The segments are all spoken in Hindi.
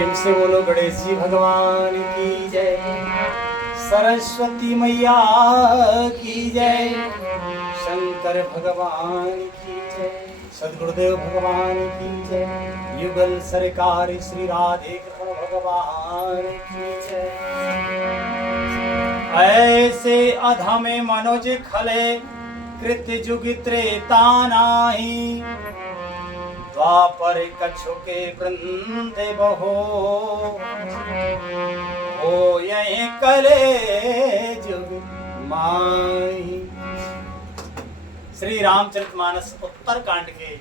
प्रेम से बोलो गणेश जी भगवान की जय, सरस्वती मैया की जय, शंकर भगवान की जय, सदगुरुदेव भगवान की जय, युगल सरकार श्री राधे कृष्ण भगवान की जय। ऐसे अधा में मनोज खले कृत जुग त्रेता नाही, द्वापर कछु के वृंद बहो, हो यही कले जुग माही। श्री रामचरितमानस उत्तर कांड के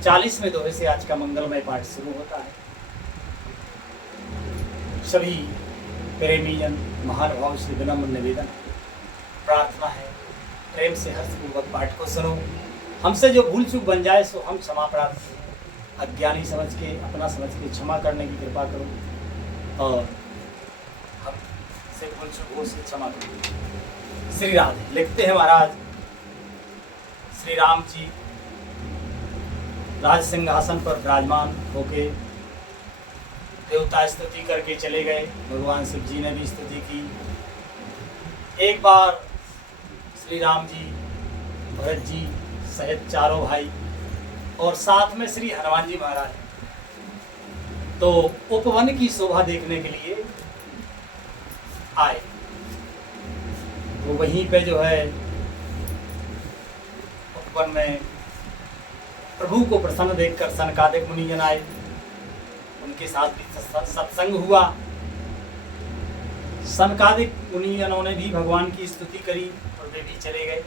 40वें दोहे से आज का मंगलमय पाठ शुरू होता है। सभी प्रेमीजन महानुभाव से विनम्र निवेदन प्रार्थना है, प्रेम से हर्षपूर्वक पाठ को सुनो। हमसे जो भूल चूक बन जाए सो हम क्षमा प्रार्थी, अज्ञानी समझ के अपना समझ के क्षमा करने की कृपा करो और हमसे भूल चूक हो से क्षमा करो। श्री राधे लिखते हैं महाराज, श्री राम जी राज सिंहासन पर विराजमान होके देवता स्तुति करके चले गए। भगवान शिव जी ने भी स्तुति की। एक बार श्री राम जी भरत जी सहित चारों भाई और साथ में श्री हनुमान जी महाराज तो उपवन की शोभा देखने के लिए आए। वो वहीं पे जो है उपवन में प्रभु को प्रसन्न देखकर सनकादिक मुनिजन आए, उनके साथ भी सत्संग हुआ। सनकादिक मुनिजनों ने भी भगवान की स्तुति करी और वे भी चले गए।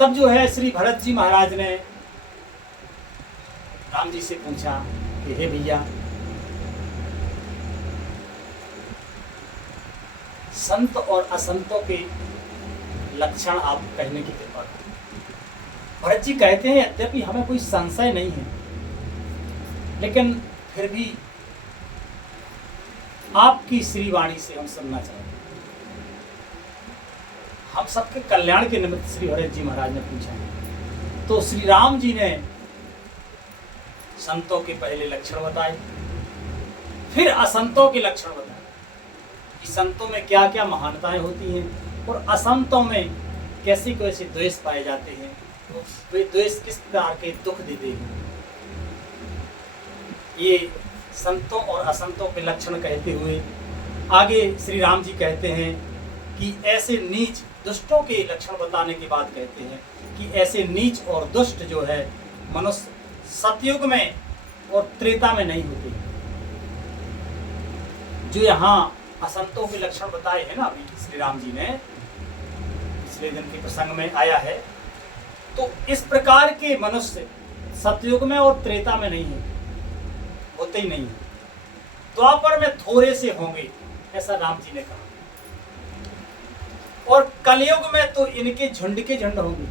तब जो है श्री भरत जी महाराज ने राम जी से पूछा कि हे भैया, संत और असंतों के लक्षण आप कहने की कृपा करें। भरत जी कहते हैं यद्यपि हमें कोई संशय नहीं है, लेकिन फिर भी आपकी श्री वाणी से हम सुनना चाहते हैं। हम सबके कल्याण के निमित्त श्री भरत जी महाराज ने पूछा। तो श्री राम जी ने संतों के पहले लक्षण बताए, फिर असंतों के लक्षण बताए कि संतों में क्या क्या महानताएं होती हैं और असंतों में कैसे कैसे द्वेष पाए जाते हैं, वे द्वेष किस प्रकार के दुख देते हैं। ये संतों और असंतों के लक्षण कहते हुए आगे श्री राम जी कहते हैं कि ऐसे नीच दुष्टों के लक्षण बताने के बाद कहते हैं कि ऐसे नीच और दुष्ट जो है मनुष्य सतयुग में और त्रेता में नहीं होते। जो यहाँ असंतों के लक्षण बताए हैं ना अभी श्री राम जी ने पिछले दिन के प्रसंग में आया है, तो इस प्रकार के मनुष्य सतयुग में और त्रेता में नहीं है, होते ही नहीं। द्वापर में थोड़े से होंगे, ऐसा राम जी ने कहा, और कलयुग में तो इनके झुंड के झुंड होंगे।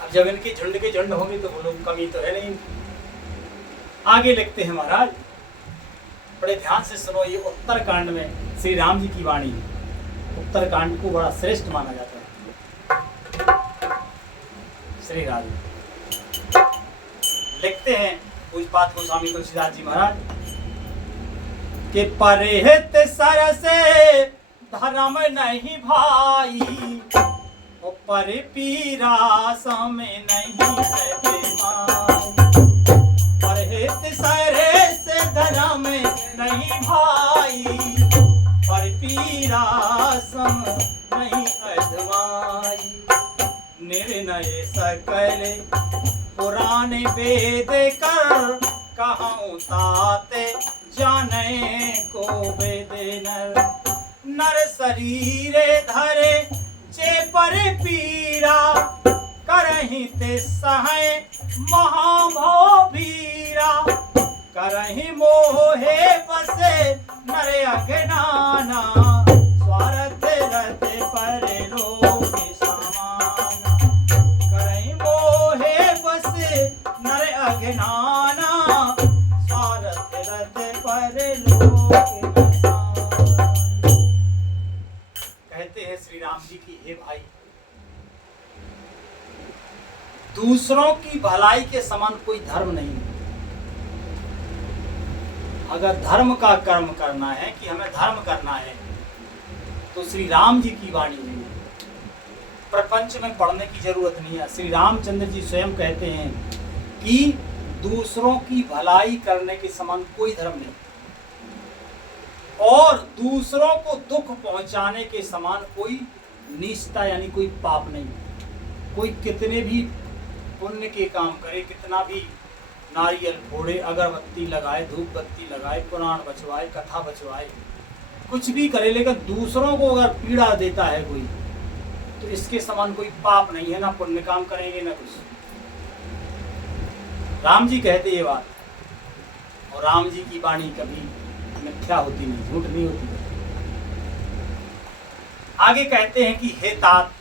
अब जब इनके झुंड के झुंड होंगे तो वो लोग कमी तो है नहीं। आगे लिखते हैं महाराज, बड़े ध्यान से सुनो, ये उत्तर कांड में श्री राम जी की वाणी है। उत्तर कांड को बड़ा श्रेष्ठ माना जाता है। श्री राधे लिखते हैं पूज्यपाद गोस्वामी तुलसीदास जी महाराज के परेहित सर से धर्म नहीं भाई, और पर पीरा सम नहीं रहते माई। परेहित सर से धर्म नहीं भाई, पर पीरा सम नहीं अधमाई। निर्णय सकल पुराने वेद कर, कहूँ ताते जाने को वेद नर। नर शरीरे धरे जे पर पीरा, करहि ते सहाय महाभव भीरा। करहि मोहे बसे नर अज्ञाना, स्वार्थ रत पर लोक समाना। करहि मोहे बसे नर अज्ञाना, स्वार्थ रत पर लोक समाना। कहते हैं श्री राम जी की, हे भाई, दूसरों की भलाई के समान कोई धर्म नहीं है। अगर धर्म का कर्म करना है कि हमें धर्म करना है तो श्री राम जी की वाणी है, प्रपंच में पढ़ने की जरूरत नहीं है। श्री रामचंद्र जी स्वयं कहते हैं कि दूसरों की भलाई करने के समान कोई धर्म नहीं और दूसरों को दुख पहुंचाने के समान कोई निष्ठा यानी कोई पाप नहीं। कोई कितने भी पुण्य के काम करे, कितना भी नारियल फोड़े, अगरबत्ती लगाए, धूप बत्ती लगाए, पुराण बचवाए, कथा बचवाए, कुछ भी करे, लेकिन दूसरों को अगर पीड़ा देता है कोई तो इसके समान कोई पाप नहीं है। ना पुण्य काम करेंगे ना कुछ। राम जी कहते ये बात, और राम जी की वाणी कभी मिथ्या होती नहीं, झूठ नहीं होती। आगे कहते हैं कि हे तात,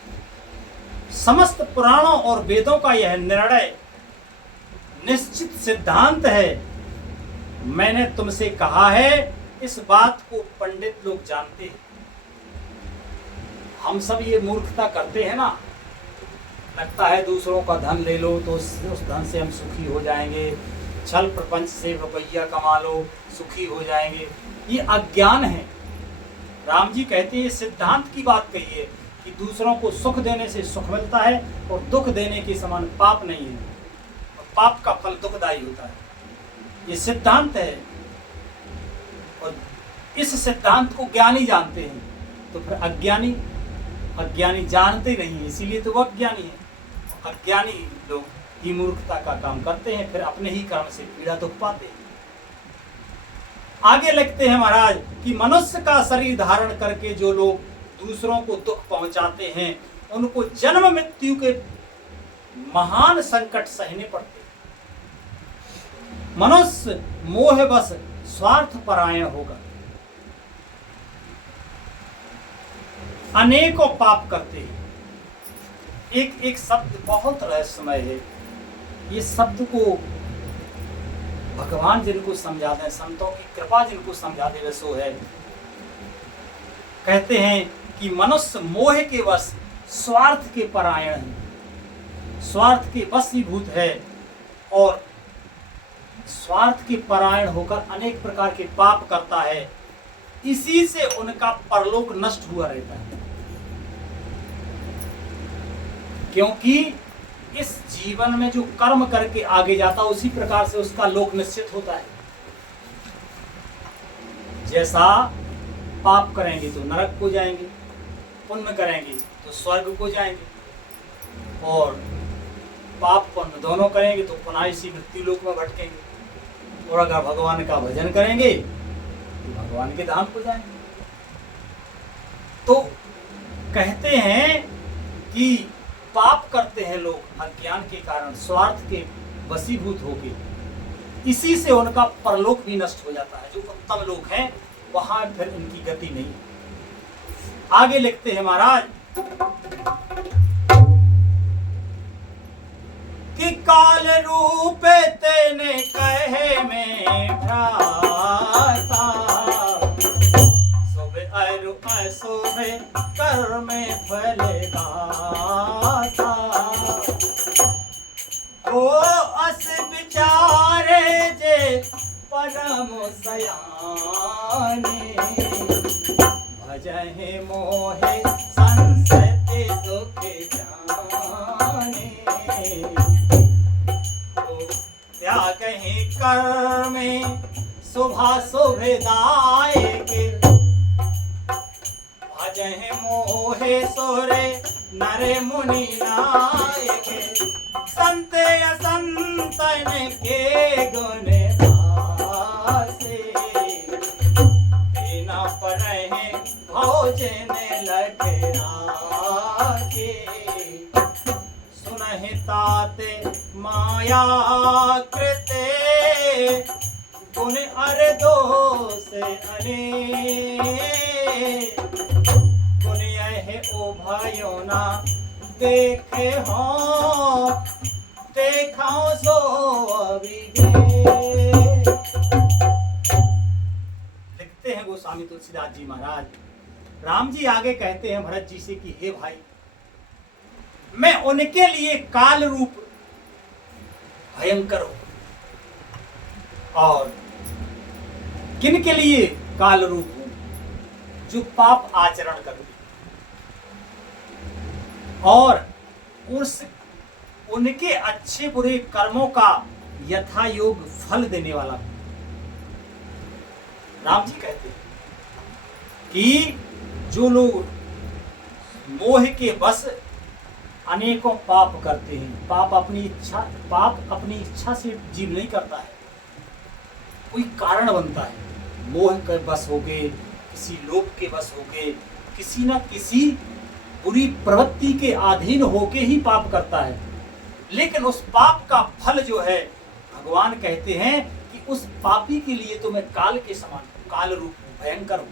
समस्त पुराणों और वेदों का यह निर्णय निश्चित सिद्धांत है। मैंने तुमसे कहा है, इस बात को पंडित लोग जानते हैं। हम सब ये मूर्खता करते हैं ना, लगता है दूसरों का धन ले लो तो उस धन से हम सुखी हो जाएंगे, छल प्रपंच से रुपया कमा लो सुखी हो जाएंगे। ये अज्ञान है। राम जी कहते हैं सिद्धांत की बात कही है कि दूसरों को सुख देने से सुख मिलता है और दुख देने के समान पाप नहीं है, और पाप का फल दुखदायी होता है। ये सिद्धांत है और इस सिद्धांत को ज्ञानी जानते हैं, तो फिर अज्ञानी जानते नहीं, इसीलिए तो वो अज्ञानी है। अज्ञानी लोग ही मूर्खता का काम करते हैं, फिर अपने ही कर्म से पीड़ा दुख पाते हैं। आगे लिखते हैं महाराज कि मनुष्य का शरीर धारण करके जो लोग दूसरों को दुख पहुंचाते हैं उनको जन्म मृत्यु के महान संकट सहने पड़ते हैं। मनुष्य मोहवश स्वार्थ परायण होगा, अनेकों पाप करते हैं। एक एक शब्द बहुत रहस्यमय है। ये शब्द को भगवान जिनको समझा दें, संतों की कृपा जिनको समझा दे वैसो है। कहते हैं कि मनुष्य मोह के वश स्वार्थ के परायण है, स्वार्थ के वशीभूत है और स्वार्थ के परायण होकर अनेक प्रकार के पाप करता है। इसी से उनका परलोक नष्ट हुआ रहता है, क्योंकि इस जीवन में जो कर्म करके आगे जाता है उसी प्रकार से उसका लोक निश्चित होता है। जैसा पाप करेंगे तो नरक को जाएंगे, पुण्य करेंगे तो स्वर्ग को जाएंगे, और पाप पुण्य दोनों करेंगे तो पुनः इसी मृत्यु लोक में भटकेंगे, और अगर भगवान का भजन करेंगे तो भगवान के धाम को जाएंगे। तो कहते हैं कि पाप करते हैं लोग अज्ञान के कारण, स्वार्थ के वशीभूत होके, इसी से उनका परलोक भी नष्ट हो जाता है। जो उत्तम लोग हैं वहां फिर इनकी गति नहीं। आगे लिखते हैं महाराज कि काल रूप तेने कहे में भ्राता, सुबह अरु असुबह कर में फलेगा ओ अस विचारे जे परम सयाने, भजहि मोहे संसति दुख जाने, त्यागहि कर्मे शुभा शुभदायक, भजहि मोहे सोरे नरे मुनि नायक, संत असंतन के गुण गासे, बिना पढ़े भोजन लग राखे, सुनहि तात माया कृते, गुण अर दोष अनेक, गुण यह उभयो ना देखे हो, देखाओ सो अभिगे। लिखते हैं गोस्वामी तुलसीदास जी महाराज। राम जी आगे कहते हैं भरत जी से कि हे भाई, मैं उनके लिए काल रूप भयंकर हो। और किन के लिए काल रूप हो? जो पाप आचरण करते और उनके अच्छे बुरे कर्मों का यथा योग फल देने वाला। राम जी कहते हैं कि जो लोग मोह के वश अनेकों पाप करते हैं, पाप अपनी इच्छा से जीव नहीं करता है, कोई कारण बनता है। मोह के वश हो गए, किसी लोभ के वश हो गए, किसी न किसी बुरी प्रवृत्ति के अधीन होके ही पाप करता है। लेकिन उस पाप का फल जो है, भगवान कहते हैं कि उस पापी के लिए तो मैं काल के समान हूं, काल रूप हूं, भयंकर हूं।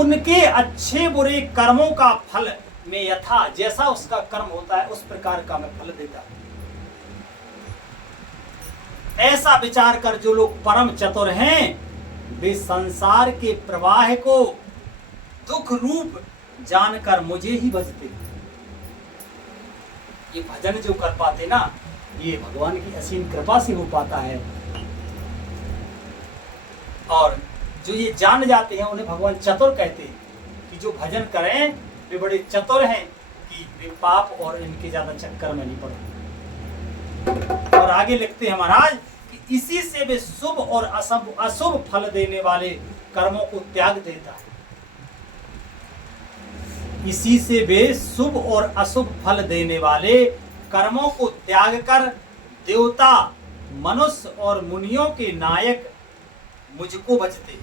उनके अच्छे बुरे कर्मों का फल में यथा जैसा उसका कर्म होता है उस प्रकार का मैं फल देता हूं। ऐसा विचार कर जो लोग परम चतुर हैं, वे संसार के प्रवाह को दुख रूप जानकर मुझे ही भजते। ये भजन जो कर पाते ना, ये भगवान की असीम कृपा से हो पाता है। और जो ये जान जाते हैं उन्हें भगवान चतुर कहते हैं कि जो भजन करें वे बड़े चतुर हैं कि वे पाप और इनके ज्यादा चक्कर में नहीं पड़ते। और आगे लिखते हैं महाराज कि इसी से वे शुभ और अशुभ फल देने वाले कर्मों को त्याग देता है। इसी से वे शुभ और अशुभ फल देने वाले कर्मों को त्याग कर देवता, मनुष्य और मुनियों के नायक मुझको भजते।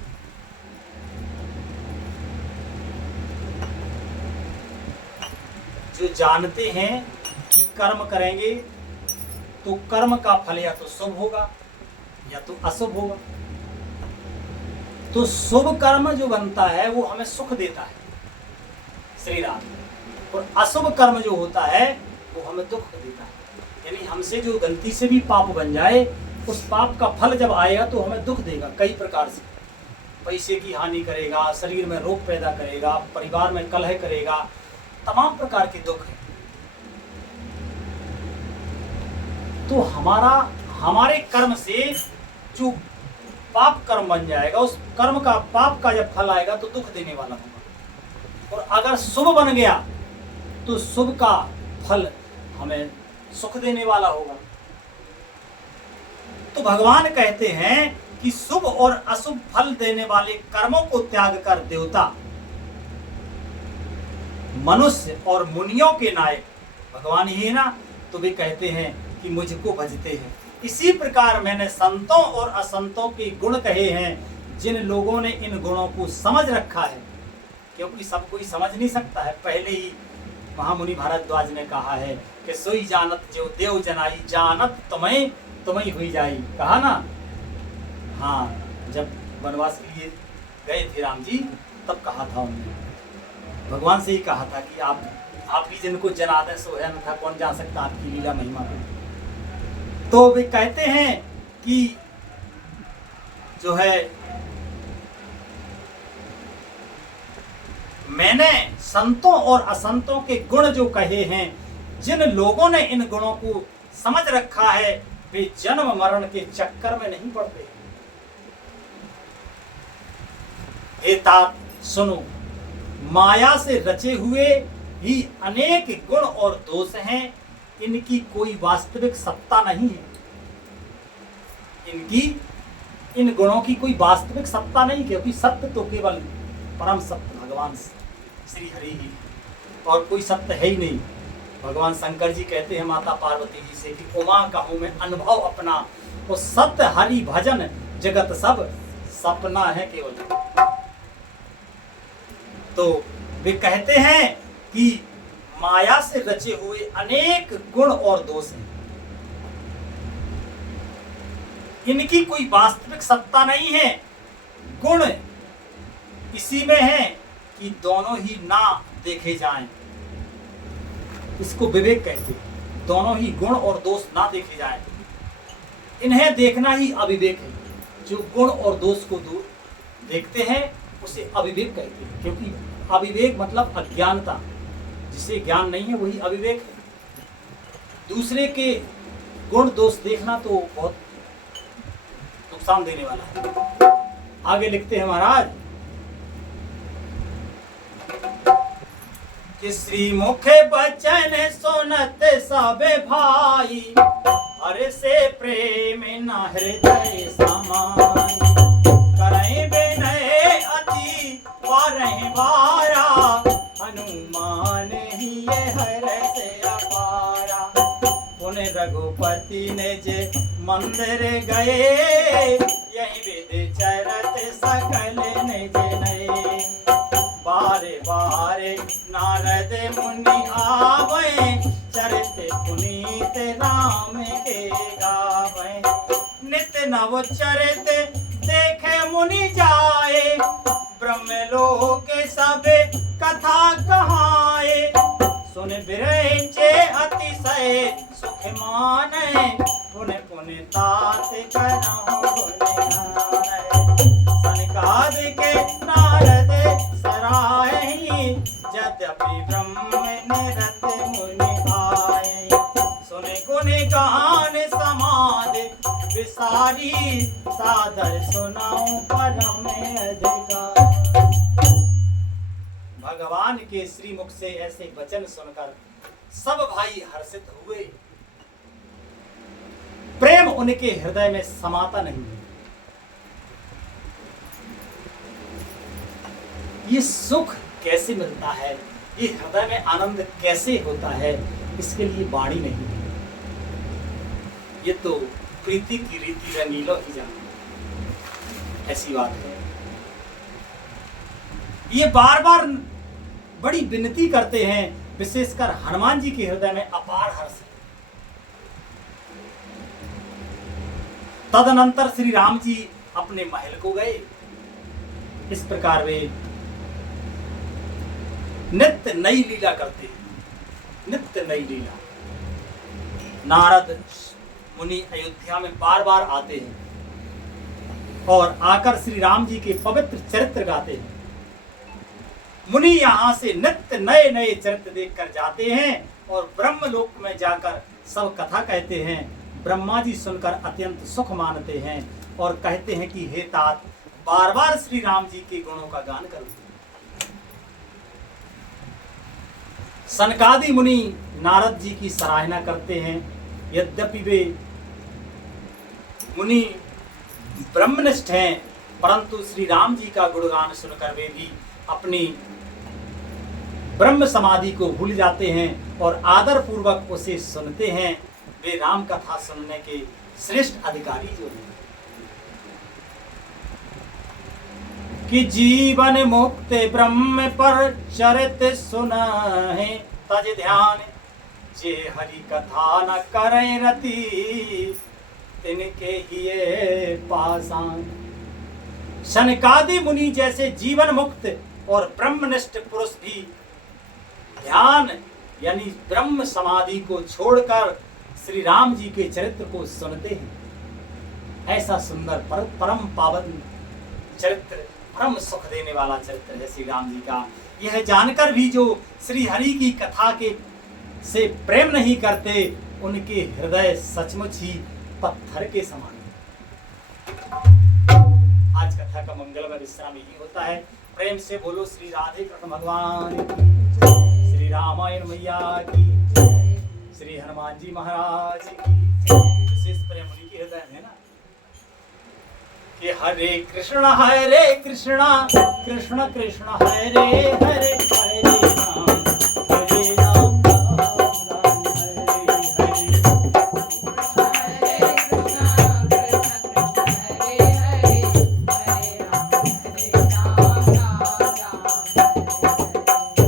जो जानते हैं कि कर्म करेंगे तो कर्म का फल या तो शुभ होगा या तो अशुभ होगा। तो शुभ कर्म जो बनता है वो हमें सुख देता है श्री राम, और अशुभ कर्म जो होता है वो हमें दुख देता है। यानी हमसे जो गलती से भी पाप बन जाए, उस पाप का फल जब आएगा तो हमें दुख देगा कई प्रकार से। पैसे की हानि करेगा, शरीर में रोग पैदा करेगा, परिवार में कलह करेगा, तमाम प्रकार के दुख है। तो हमारे कर्म से जो पाप कर्म बन जाएगा, उस कर्म का पाप का जब फल आएगा तो दुख देने वाला होगा। और अगर शुभ बन गया तो शुभ का फल हमें सुख देने वाला होगा। तो भगवान कहते हैं कि शुभ और अशुभ फल देने वाले कर्मों को त्याग कर देवता, मनुष्य और मुनियों के नायक भगवान ही है ना, तो वे कहते हैं कि मुझको भजते हैं। इसी प्रकार मैंने संतों और असंतों के गुण कहे हैं, जिन लोगों ने इन गुणों को समझ रखा है, क्योंकि सब कोई समझ नहीं सकता है। पहले ही महामुनि भारद्वाज ने कहा है कि सोई जानत जो देव जनाई, जानत तुम्हें हुई जाई। कहा ना, हाँ, जब वनवास के लिए गए थे राम जी, तब कहा था उन्होंने, भगवान से ही कहा था कि आप भी जिनको जना दें सो है, अन्यथा कौन जान सकता आपकी लीला महिमा को। तो वे कहते हैं कि जो है, मैंने संतों और असंतों के गुण जो कहे हैं, जिन लोगों ने इन गुणों को समझ रखा है, वे जन्म मरण के चक्कर में नहीं पड़ते। हे तात सुनो, माया से रचे हुए ही अनेक गुण और दोष हैं, इनकी कोई वास्तविक सत्ता नहीं है। इन गुणों की कोई वास्तविक सत्ता नहीं, क्योंकि सत्य तो केवल परम सत्य भगवान श्री हरि ही, और कोई सत्य है ही नहीं। भगवान शंकर जी कहते हैं माता पार्वती जी से कि उमा कहूं मैं अनुभव अपना, वो सत्य हरि भजन जगत सब सपना है केवल। तो वे कहते हैं कि माया से रचे हुए अनेक गुण और दोष हैं, इनकी कोई वास्तविक सत्ता नहीं है। गुण इसी में है कि दोनों ही ना देखे जाएं, इसको विवेक कहते हैं। दोनों ही गुण और दोष ना देखे जाएं, इन्हें देखना ही अविवेक है। जो गुण और दोष को दूर देखते हैं उसे अविवेक कहते हैं, क्योंकि अविवेक मतलब अज्ञानता। जिसे ज्ञान नहीं है वही अविवेक है। दूसरे के गुण दोष देखना तो बहुत नुकसान देने वाला है। आगे लिखते हैं महाराज कि श्री मुखे बचन सुनत सबे भाई, हर से प्रेम न हृदय समाई। करई विनय अति वारहि वारा, हनुमान ही ये हर से अपारा। पुन रघुपति ने जे मंदिर गए, यही विधि चरत सकल निज नये। बारे बारे नारद मुनि आवे, चरित पुनीत राम के गावे। नित नव चरित देखे मुनि जाए, ब्रह्मलोक सबे कथा कहाए। सुन विरचे अतिशय सुख माने, पुन पुन तात करहु गुण गाए। सनकादिक नारद सराहि, यद्यपि ब्रह्म निरत मुनि आए। सुन गुण गान समाधि विसारी, सादर सुनाऊं परम अधिकार। भगवान के श्री मुख से ऐसे वचन सुनकर सब भाई हर्षित हुए। प्रेम उनके हृदय में समाता नहीं है। ये सुख कैसे मिलता है, ये हृदय में आनंद कैसे होता है, इसके लिए वाणी नहीं है। ये तो प्रीति की रीति रंगीलो ही जाने, ऐसी बात है। ये बार बार बड़ी विनती करते हैं, विशेषकर हनुमान जी के हृदय में अपार हर्ष है। तदनंतर श्री राम जी अपने महल को गए। इस प्रकार वे नित्य नई लीला करते हैं, नित्य नई लीला। नारद मुनि अयोध्या में बार बार आते हैं और आकर श्री राम जी के पवित्र चरित्र गाते हैं। मुनि यहाँ से नित्य नए नए चरित्र देखकर जाते हैं और ब्रह्मलोक में जाकर सब कथा कहते हैं। ब्रह्मा जी सुनकर अत्यंत सुख मानते हैं और कहते हैं कि हे तात, बार बार श्री राम जी के गुणों का गान करो। सनकादि मुनि नारद जी की सराहना करते हैं। यद्यपि वे मुनि ब्रह्मनिष्ठ हैं, परंतु श्री राम जी का गुणगान सुनकर वे भी अपनी ब्रह्म समाधि को भूल जाते हैं और आदर पूर्वक उसे सुनते हैं। वे राम कथा सुनने के श्रेष्ठ अधिकारी जो हैं। कि जीवन मुक्त ब्रह्म पर चरित सुनाहे, तज ध्यान जे हरि कथा न करे रति, तिनके हिये पाषाण। सनकादि मुनि जैसे जीवन मुक्त और ब्रह्मनिष्ठ पुरुष भी ध्यान यानी ब्रह्म समाधि को छोड़कर श्री राम जी के चरित्र को सुनते हैं। ऐसा सुंदर परम पावन चरित्र, परम सुख देने वाला चरित्र है श्री राम जी का। यह जानकर भी जो श्री हरि की कथा के से प्रेम नहीं करते, उनके हृदय सचमुच ही पत्थर के समान है। आज कथा का मंगलमय विश्राम यही होता है। प्रेम से बोलो श्री राधे कृष्ण भगवान की, श्री रामायण मैया की, श्री हनुमान जी महाराज की। विशेष प्रेम उन्हीं के हृदय में ना कि हरे कृष्ण कृष्ण कृष्ण हरे हरे, हरे राम हरे राम राम राम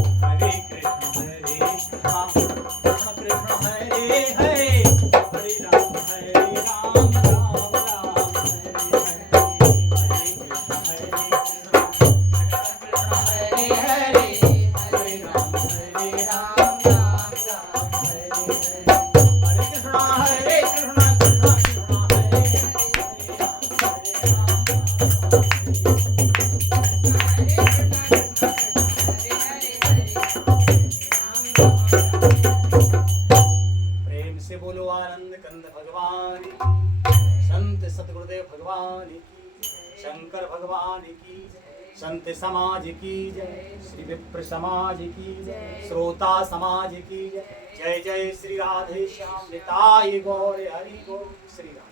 हरे हरे। आनंद कंद भगवान की, संत सतगुरुदेव भगवान की, शंकर भगवान की, संत समाज की जय, श्री विप्र समाज की जय, श्रोता समाज की जय। जय जय श्री राधे श्याम निताय गौर हरि गो श्री राम।